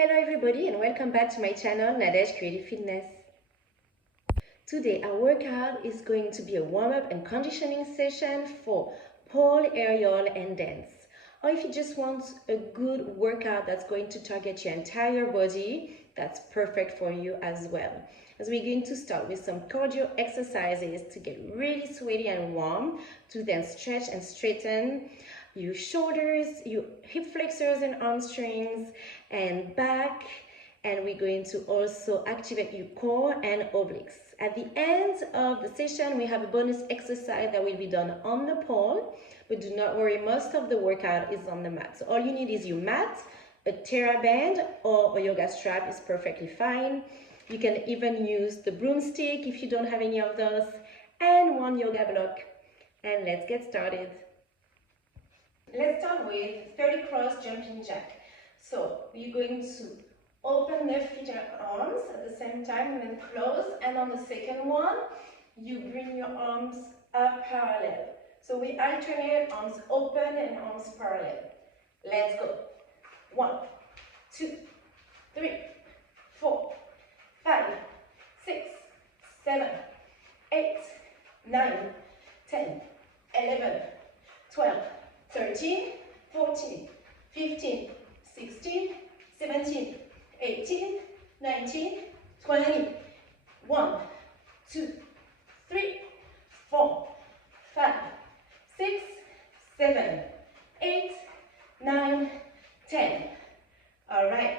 Hello everybody and welcome back to my channel Nadege Creative Fitness. Today our workout is going to be a warm-up and conditioning session for pole, aerial and dance. Or if you just want a good workout that's going to target your entire body, that's perfect for you as well. As we're going to start with some cardio exercises to get really sweaty and warm, to then stretch and straighten your shoulders, your hip flexors and hamstrings and back, and we're going to also activate your core and obliques. At the end of the session, we have a bonus exercise that will be done on the pole, but do not worry, most of the workout is on the mat. So all you need is your mat, a TheraBand or a yoga strap is perfectly fine. You can even use the broomstick if you don't have any of those, and one yoga block. And let's get started. Let's start with 30 cross jumping jack. So you're going to open the feet and arms at the same time and then close, and on the second one you bring your arms up parallel. So we alternate arms open and arms parallel. Let's go. 1, 2, 3, 4, 5, 6, 7, 8, 9, 10, 11, 12, 13, 14, 15, 16, 17, 18, 19, 20. 1, 2, 3, 4, 5, 6, 7, 8, 9, 10. All right,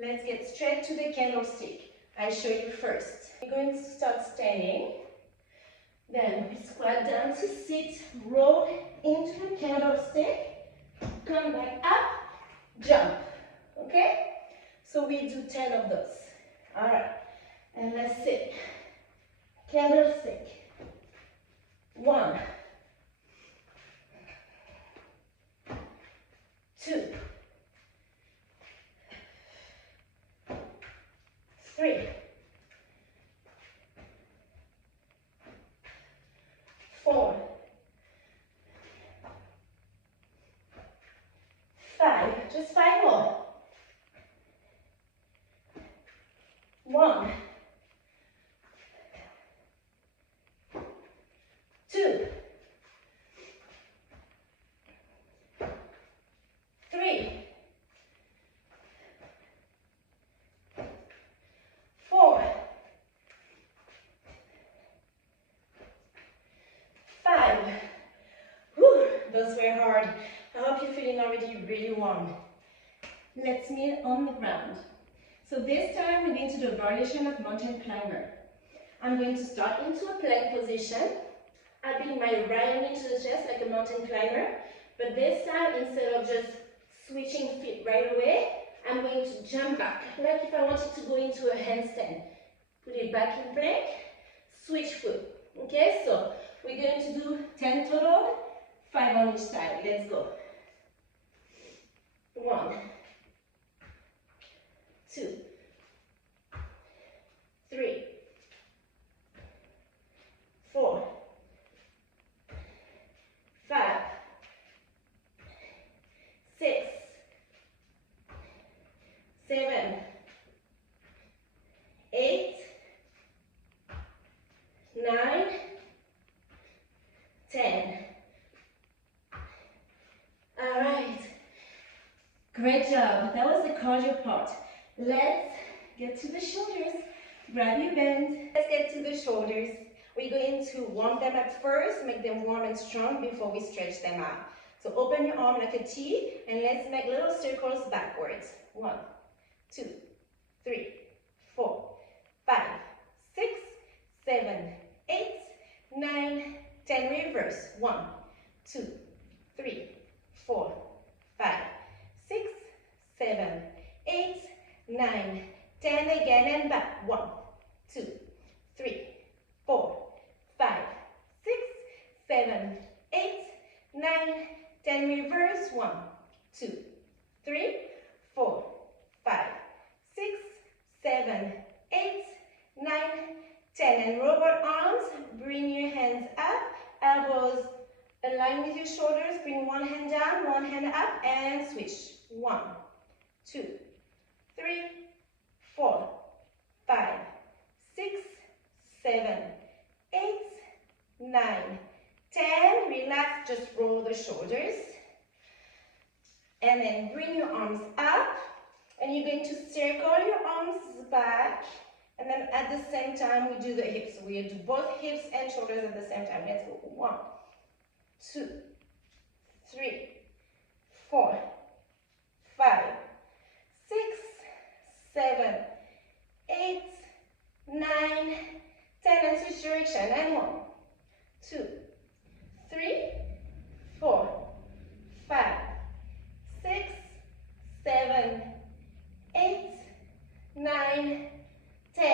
let's get straight to the candlestick. I'll show you first. We're going to start standing. Then we squat down to sit, roll into the candlestick, come back up, jump. Okay? So we do 10 of those. All right, and let's sit. Candlestick. 1, 2, 3, 4, 5, just 5 more. 1, 2, 3, 4, 5. Whew, those were hard. I hope you're feeling already really warm. Let's meet on the ground. So this time we're going to do a variation of mountain climber. I'm going to start into a plank position. I'll bring my right knee to the chest like a mountain climber, but this time instead of just switching feet right away, I'm going to jump back, like if I wanted to go into a handstand. Put it back in plank, switch foot. Okay, so we're going to do 10 total, 5 on each side. Let's go. 1, 2, 3, 4, 5, 6, 7, 8, 9, 10. All right. Great job. That was the cardio part. Let's get to the shoulders. Grab your band. Let's get to the shoulders. We're going to warm them up first, make them warm and strong before we stretch them out. So open your arm like a T and let's make little circles backwards. 1, 2, 3, 4, 5, 6, 7, 8, 9, 10. Reverse. 1, 2, 3, 4, 5, 6, 7, 8, 9, 10. Again and back. 1, 2, 3, 4, 5, 6, 7, 8, 9, 10. Reverse. 1, 2, 3, 4, 5, 6, 7, 8, 9, 10. And robot arms. Bring your hands up, elbows align with your shoulders. Bring one hand down, one hand up, and switch. 1, 2, 3, 4, 5, 6, 7, 8, 9, 10. Relax, just roll the shoulders. And then bring your arms up. And you're going to circle your arms back. And then at the same time, we do the hips. So we'll do both hips and shoulders at the same time. Let's go. 1, 2, 3, 4, 5, 6, 7, 8, 9, 10. And switch direction. And 1, 2, 3, 4, 5, 6, 7, 8, 9, 10.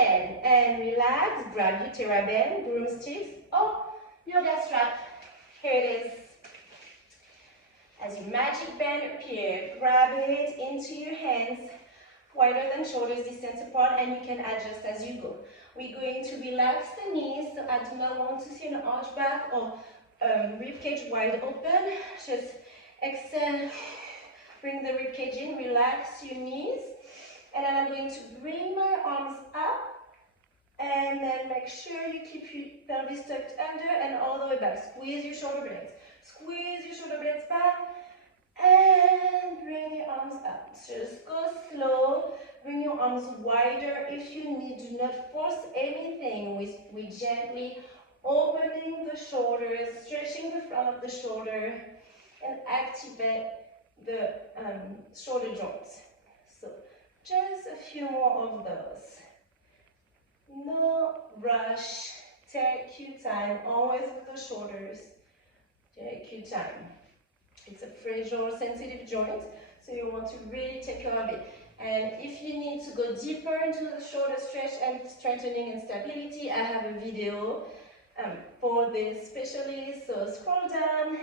And relax. Grab your terra band, broomsticks, or yoga strap. Here it is. As your magic band appears, grab it into your hands, wider than shoulders distance apart, and you can adjust as you go. We're going to relax the knees, so I do not want to see an arch back or ribcage wide open. Just exhale, bring the ribcage in, relax your knees, and then I'm going to bring my arms up, and then make sure you keep your pelvis tucked under and all the way back. Squeeze your shoulder blades. Squeeze your shoulder blades back, and bring your arms up. Just go slow. Bring your arms wider if you need. Do not force anything. We gently opening the shoulders, stretching the front of the shoulder, and activate the shoulder joints. So just a few more of those. No rush. Take your time. Always with the shoulders. Take your time. It's a fragile, sensitive joint, so you want to really take care of it. And if you need to go deeper into the shoulder stretch and strengthening and stability, I have a video for this especially, so scroll down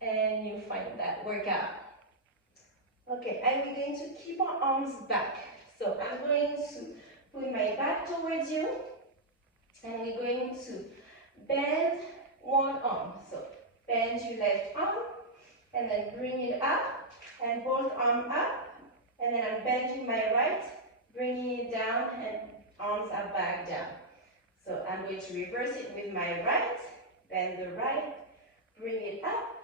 and you'll find that workout. Okay, and we're going to keep our arms back. So I'm going to put my back towards you, and we're going to bend one arm. So bend your left arm, and then bring it up, and both arms up, and then I'm bending my right, bringing it down, and arms are back down. So I'm going to reverse it with my right, bend the right, bring it up,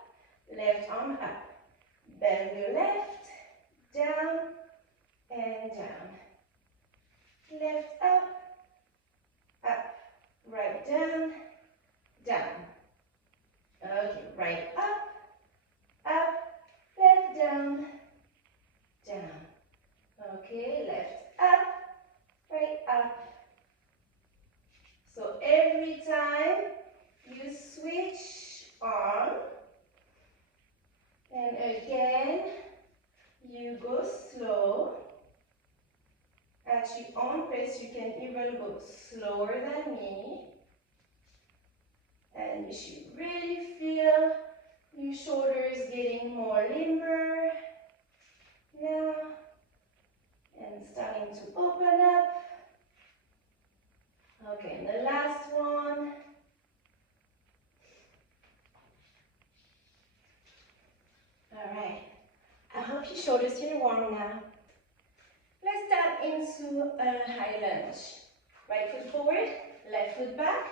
left arm up, bend the left, down, and down. Left up, up, right down, down. Okay, right up, left down, down. Okay, left up, right up. So every time you switch arm, and again, you go slow. At your own pace, you can even go slower than me. And you should really feel your shoulders getting more limber now. And starting to open up. Okay, and the last one. Alright, I hope your shoulders feel warm now. Let's start into a high lunge. Right foot forward, left foot back.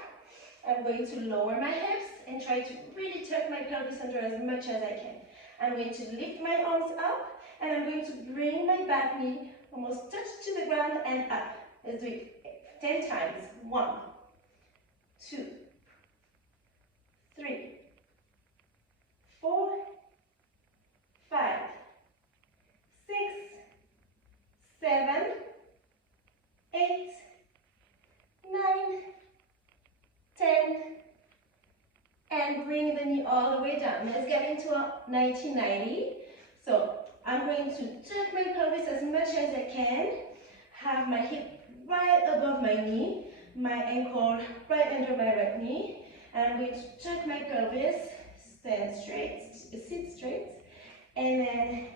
I'm going to lower my hips and try to really tuck my pelvis under as much as I can. I'm going to lift my arms up, and I'm going to bring my back knee almost touch to the ground and up. Let's do it 10 times. 1, 2, 3, 4, 5, 6, 7, 8, 9, 10, and bring the knee all the way down. Let's get into a 1990. So I'm going to tuck my pelvis as much as I can, have my hip right above my knee, my ankle right under my right knee, and I'm going to tuck my pelvis, stand straight, sit straight, and then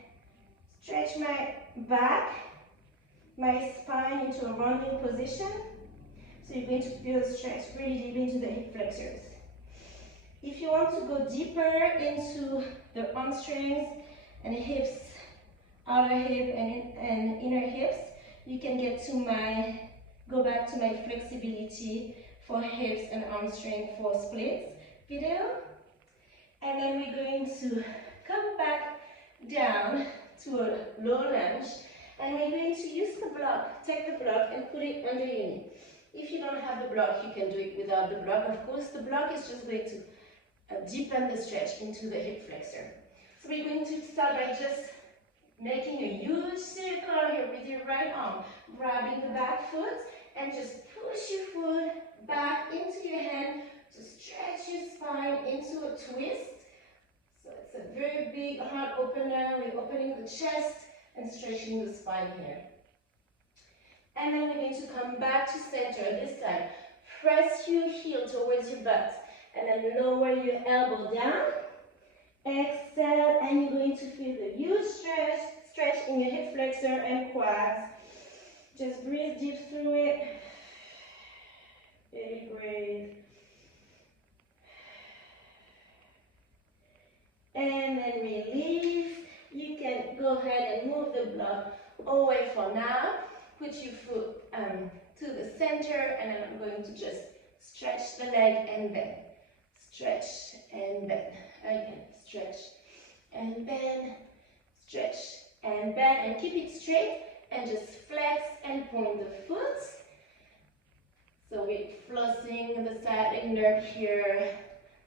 stretch my back, my spine into a rounding position. So you're going to feel a stretch really deep into the hip flexors. If you want to go deeper into the hamstrings and hips, outer hip and inner hips, you can go back to my flexibility for hips and arm strength for splits video. And then we're going to come back down to a low lunge. And we're going to use the block, take the block and put it under your knee. If you don't have the block, you can do it without the block. Of course, the block is just going to deepen the stretch into the hip flexor. So we're going to start by just making a huge circle here with your right arm, grabbing the back foot and just push your foot back into your hand to stretch your spine into a twist. So it's a very big heart opener. We're opening the chest and stretching the spine here. And then we're going to come back to center. This time, press your heel towards your butt and then lower your elbow down. Exhale, and you're going to feel the huge stretch in your hip flexor and quads. Just breathe deep through it. Very brave. And then release. You can go ahead and move the block away for now. Put your foot to the center, and then I'm going to just stretch the leg and bend. Stretch and bend. Again, stretch and bend. Stretch and bend. And keep it straight and just flex and point the foot. So we're flossing the sciatic nerve here.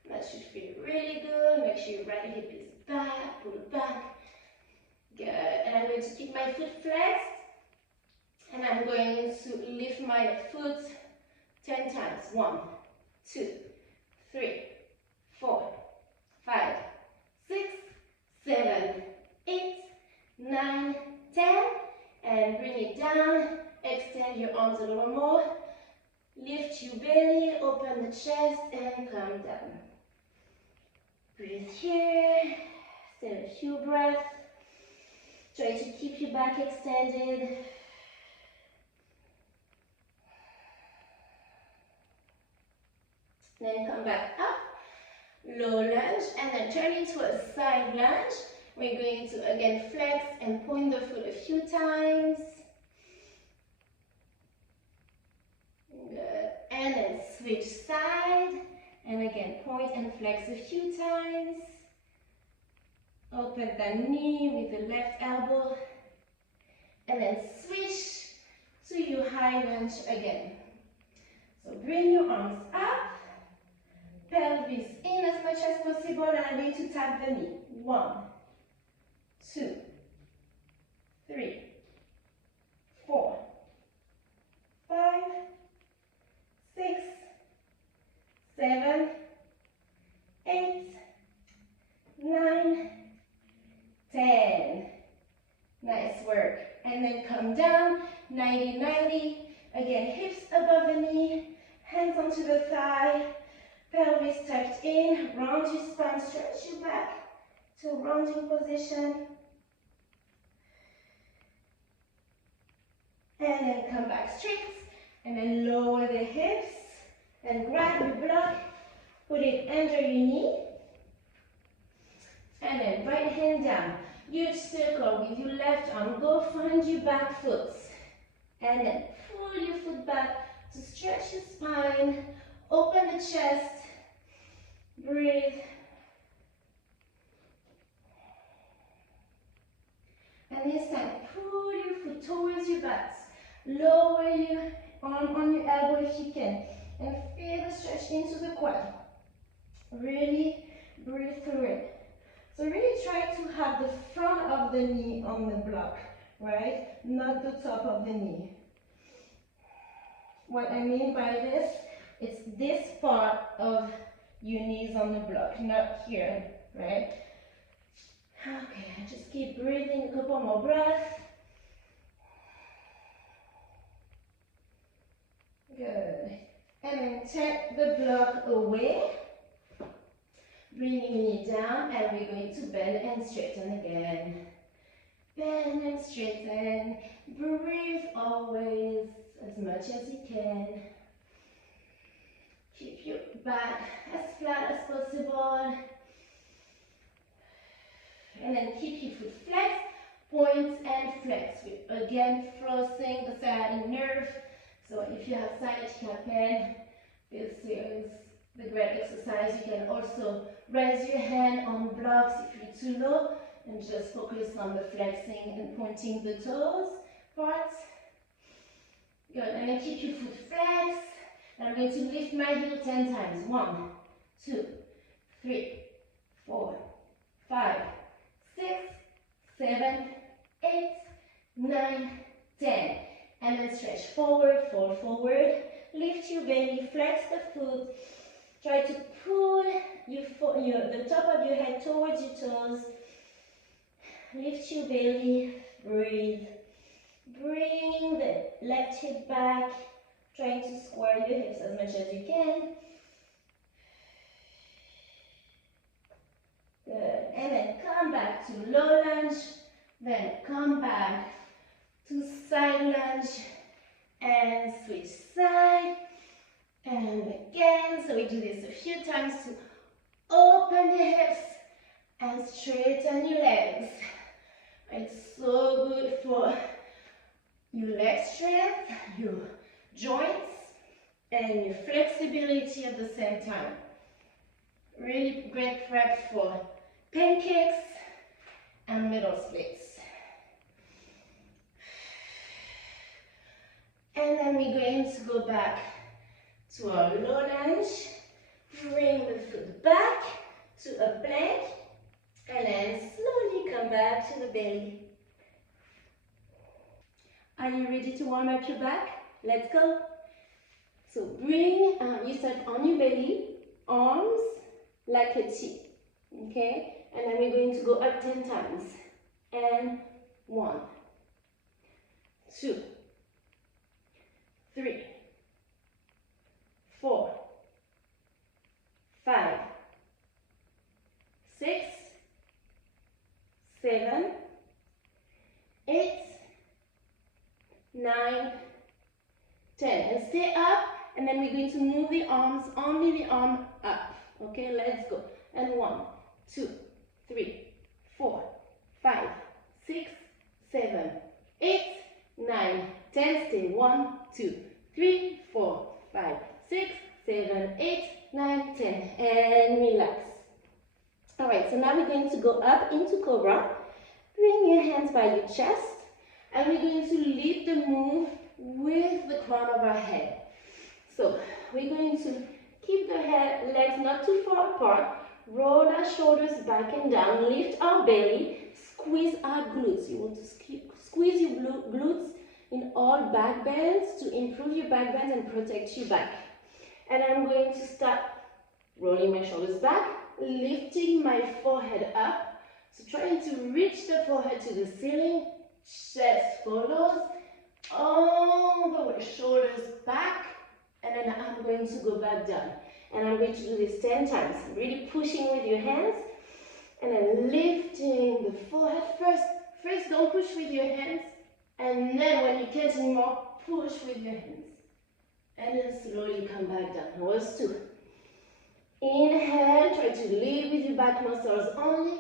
That should feel really good. Make sure your right hip is back. Pull it back. Good. And I'm going to keep my foot flexed. And I'm going to lift my foot 10 times. 1, 2, 3, 4, 5, 6, 7, 8, 9, 10. And bring it down. Extend your arms a little more. Lift your belly, open the chest, and come down. Breathe here. Stay a few breaths. Try to keep your back extended. Then come back up, low lunge, and then turn into a side lunge. We're going to again flex and point the foot a few times. Good. And then switch side, and again point and flex a few times. Open the knee with the left elbow, and then switch to your high lunge again. So bring your arms up. Pelvis in as much as possible, and I'm going to tap the knee. 1, 2, 3, 4, 5, 6, 7, 8, 9, 10. Nice work. And then come down, 90-90. Again, hips above the knee, hands onto the thigh. Pelvis tucked in, round your spine, stretch your back to a rounding position. And then come back straight, and then lower the hips, and grab your block, put it under your knee, and then right hand down. Huge circle with your left arm, go find your back foot, and then pull your foot back to stretch your spine, open the chest. Breathe. And this time, pull your foot towards your butt. Lower your arm on your elbow if you can. And feel the stretch into the quad. Really breathe through it. So really try to have the front of the knee on the block, right? Not the top of the knee. What I mean by this, it's this part of your knees on the block, not here, right? Okay, just keep breathing, a couple more breaths. Good. And then take the block away. Bring your knee down, and we're going to bend and straighten again. Bend and straighten. Breathe always as much as you can. Keep your back as flat as possible. And then keep your foot flexed. point and flex. We're again flossing the sciatic nerve. So if you have sciatica pain, this is the great exercise. You can also raise your hand on blocks if you're too low and just focus on the flexing and pointing the toes parts. Good, and then keep your foot flexed. And I'm going to lift my heel 10 times. 1, 2, 3, 4, 5, 6, 7, 8, 9, 10. And then stretch forward, fall forward. Lift your belly, flex the foot. Try to pull the top of your head towards your toes. Lift your belly, breathe. Bring the left hip back, trying to square your hips as much as you can. Good. And then come back to low lunge. Then come back to side lunge. And switch side. And again. So we do this a few times to open your hips and straighten your legs. It's so good for your leg strength, your joints, and your flexibility at the same time. Really great prep for pancakes and middle splits. And then we're going to go back to our low lunge. Bring the foot back to a plank, and then slowly come back to the belly. Are you ready to warm up your back? Let's go. So bring, you start on your belly, arms like a T, okay? And then we're going to go up 10 times. And 1, 2, 3, 4, 5, 6, 7, 8, 9, 10. And stay up, and then we're going to move the arms, only the arm up. Okay, let's go. And 1, 2, 3, 4, 5, 6, 7, 8, 9, 10. Stay 1, 2, 3, 4, 5, 6, 7, 8, 9, 10. And relax. Alright, so now we're going to go up into Cobra. Bring your hands by your chest. And we're going to lead the move with the crown of our head. So we're going to keep the legs not too far apart. Roll our shoulders back and down. Lift our belly. Squeeze our glutes. You want to squeeze your glutes in all back bends to improve your back bends and protect your back. And I'm going to start rolling my shoulders back, lifting my forehead up. So trying to reach the forehead to the ceiling. Chest follows all the way, shoulders back, and then I'm going to go back down. And I'm going to do this 10 times. Really pushing with your hands, and then lifting the forehead first. First, don't push with your hands, and then when you can't anymore, push with your hands. And then slowly come back down. That 2. Inhale, try to lead with your back muscles only,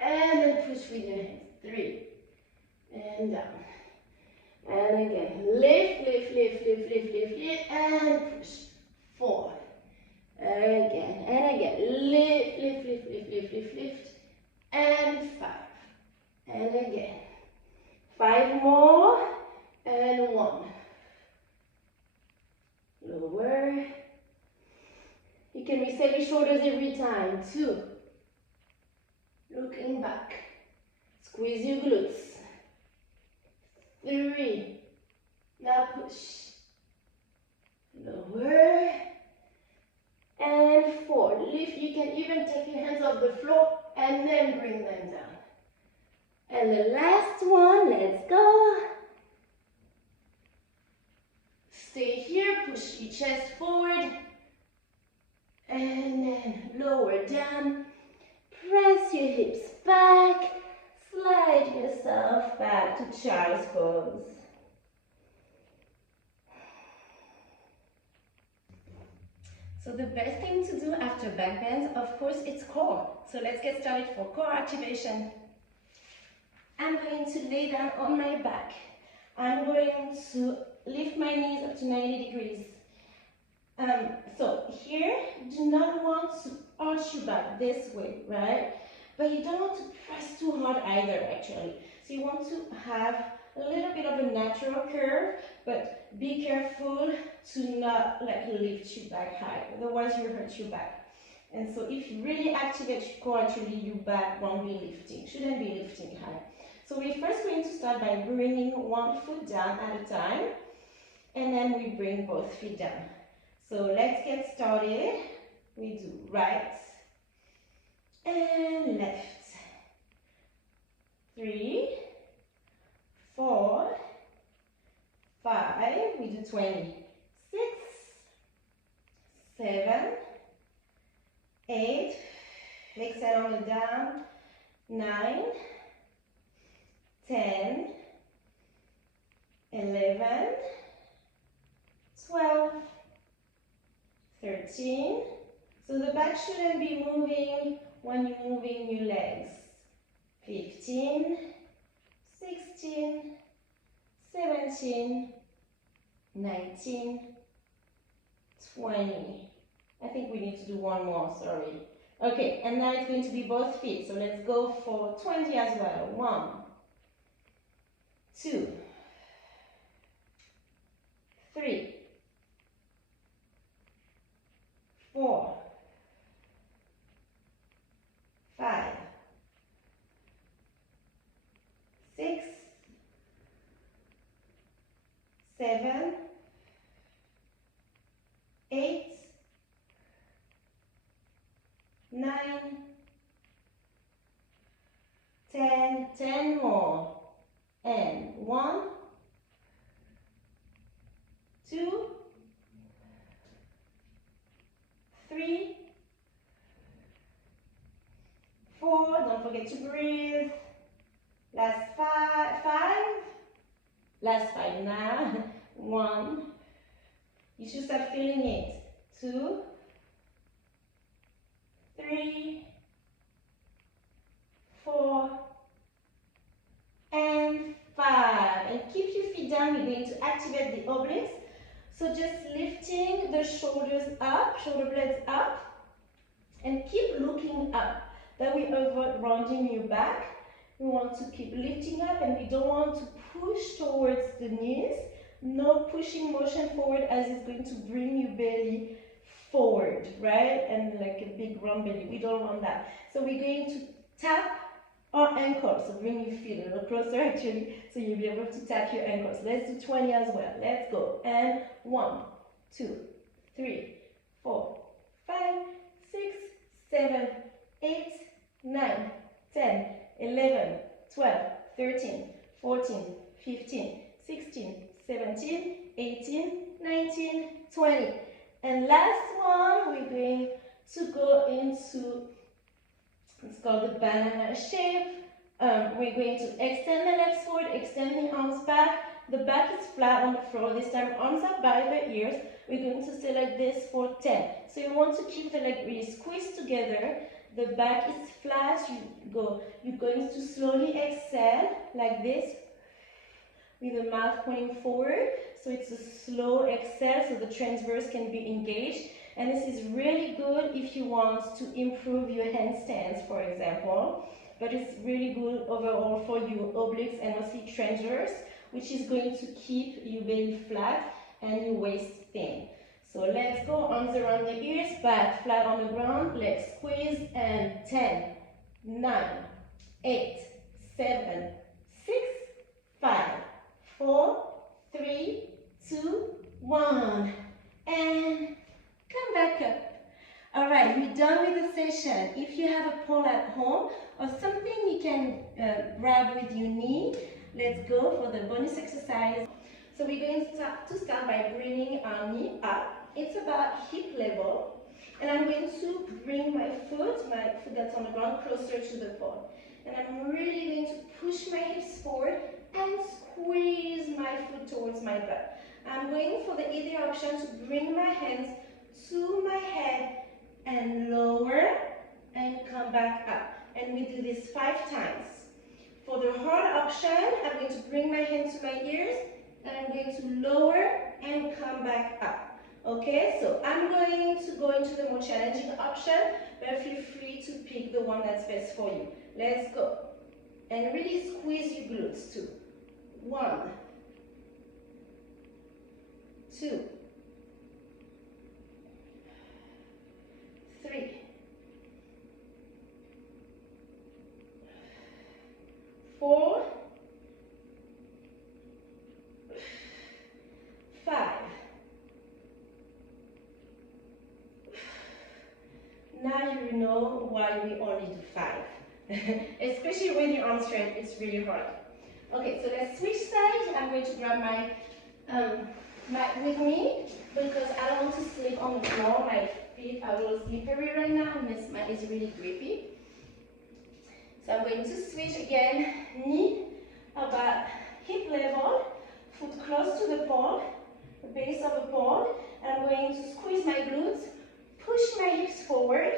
and then push with your hands. 3. And down. And again. Lift, lift, lift, lift, lift, lift, lift, and push. 4. Again. And again. Lift, lift, lift, lift, lift, lift, lift. And 5. And again. 5 more. And 1. Lower. You can reset your shoulders every time. 2. Looking back. Squeeze your glutes. 3. Now push. Lower. And 4. Lift. You can even take your hands off the floor and then bring them down. And the last one, let's go. Stay here, push your chest forward. And then lower down. Press your hips back. Slide yourself back to child's pose. So the best thing to do after back bends, of course, it's core. So let's get started for core activation. I'm going to lay down on my back. I'm going to lift my knees up to 90 degrees. So here, do not want to arch your back this way, right? But you don't want to press too hard either, actually. So you want to have a little bit of a natural curve, but be careful to not like lift your back high, otherwise you hurt your back. And so if you really activate your core, actually your back won't be lifting, shouldn't be lifting high. So we're first going to start by bringing one foot down at a time, and then we bring both feet down. So let's get started. We do right and left. 3, 4, 5, we do 20. 6, 7, 8, exhale on the down. 9, 10, 11, 12, 13. So the back shouldn't be moving when you're moving your legs. 15, 16, 17, 19, 20. I think we need to do one more, sorry. Okay, and now it's going to be both feet. So let's go for 20 as well. 1, 2, 3, 4, 5, 6, 7, 8, 9, 10, 10 more, and 1, 2, 3, 4, don't forget to breathe, last 5, last 5 now, 1, you should start feeling it, 2, 3, 4, and 5. And keep your feet down. We're going to activate the obliques. So just lifting the shoulders up, shoulder blades up, and keep looking up. That we avoid rounding your back. We want to keep lifting up, and we don't want to push towards the knees. No pushing motion forward, as it's going to bring your belly forward, right? And like a big round belly. We don't want that. So we're going to tap our ankles. So bring your feet a little closer actually, so you'll be able to tap your ankles. Let's do 20 as well. Let's go. And 1, 2, 3, 4, 5, 6, 7, 8, 9, 10, 11, 12, 13, 14, 15, 16, 17, 18, 19, 20. And last one, we're going to go into, it's called the banana shape. We're going to extend the legs forward, extend the arms back. The back is flat on the floor. This time, arms up by the ears. We're going to stay like this for 10. So you want to keep the leg really squeezed together. The back is flat. You're going to slowly exhale like this, with the mouth pointing forward. So it's a slow exhale, so the transverse can be engaged. And this is really good if you want to improve your handstands, for example. But it's really good overall for your obliques and mostly transverse, which is going to keep your belly flat and your waist thin. So let's go, arms around the ears, back flat on the ground, legs squeeze, and 10, 9, 8, 7, 6, 5, 4, 3, 2, 1, and come back up. All right, we're done with the session. If you have a pole at home or something you can grab with your knee, let's go for the bonus exercise. So we're going to start by bringing our knee up. It's about hip level. And I'm going to bring my foot that's on the ground, closer to the pole. And I'm really going to push my hips forward and squeeze my foot towards my butt. I'm going for the easier option to bring my hands to my head and lower and come back up. And we do this 5 times. For the hard option, I'm going to bring my hand to my ears and I'm going to lower and come back up. Okay, so I'm going to go into the more challenging option, but feel free to pick the one that's best for you. Let's go. And really squeeze your glutes too. 1, 2, 3, 4, 5. Now you know why we only do 5. Especially when you're on strength, it's really hard. Okay, so let's switch sides. I'm going to grab my mat with me because I don't want to sleep on the floor. My feet are a little slippery right now and this mat is really grippy. So I'm going to switch again, knee about hip level, foot close to the pole, the base of the pole, and I'm going to squeeze my glutes, push my hips forward,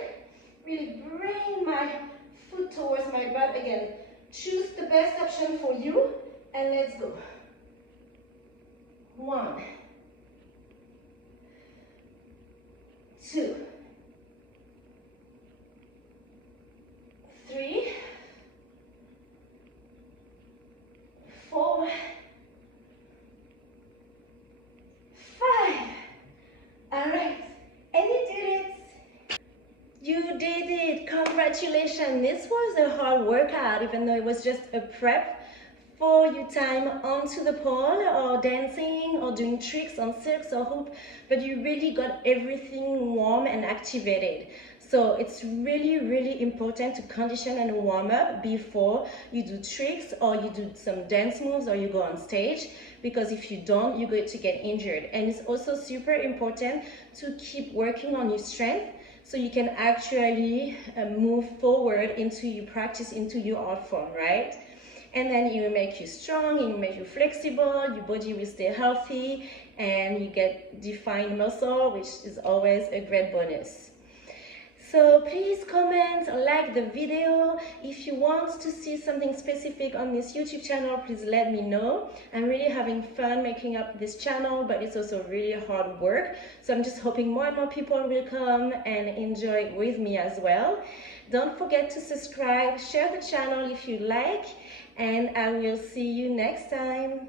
really bring my foot towards my butt again. Choose the best option for you, and let's go. 1, 2, 3, 4, 5. All right, and you did it. You did it. Congratulations. This was a hard workout, even though it was just a prep for your time onto the pole or dancing or doing tricks on silks or hoop, but you really got everything warm and activated. So it's really, really important to condition and warm up before you do tricks or you do some dance moves or you go on stage, because if you don't, you're going to get injured. And it's also super important to keep working on your strength so you can actually move forward into your practice, into your art form, right? And then it will make you strong, it will make you flexible, your body will stay healthy, and you get defined muscle, which is always a great bonus. So please comment or like the video. If you want to see something specific on this YouTube channel, please let me know. I'm really having fun making up this channel, but it's also really hard work. So I'm just hoping more and more people will come and enjoy it with me as well. Don't forget to subscribe, share the channel if you like, and I will see you next time.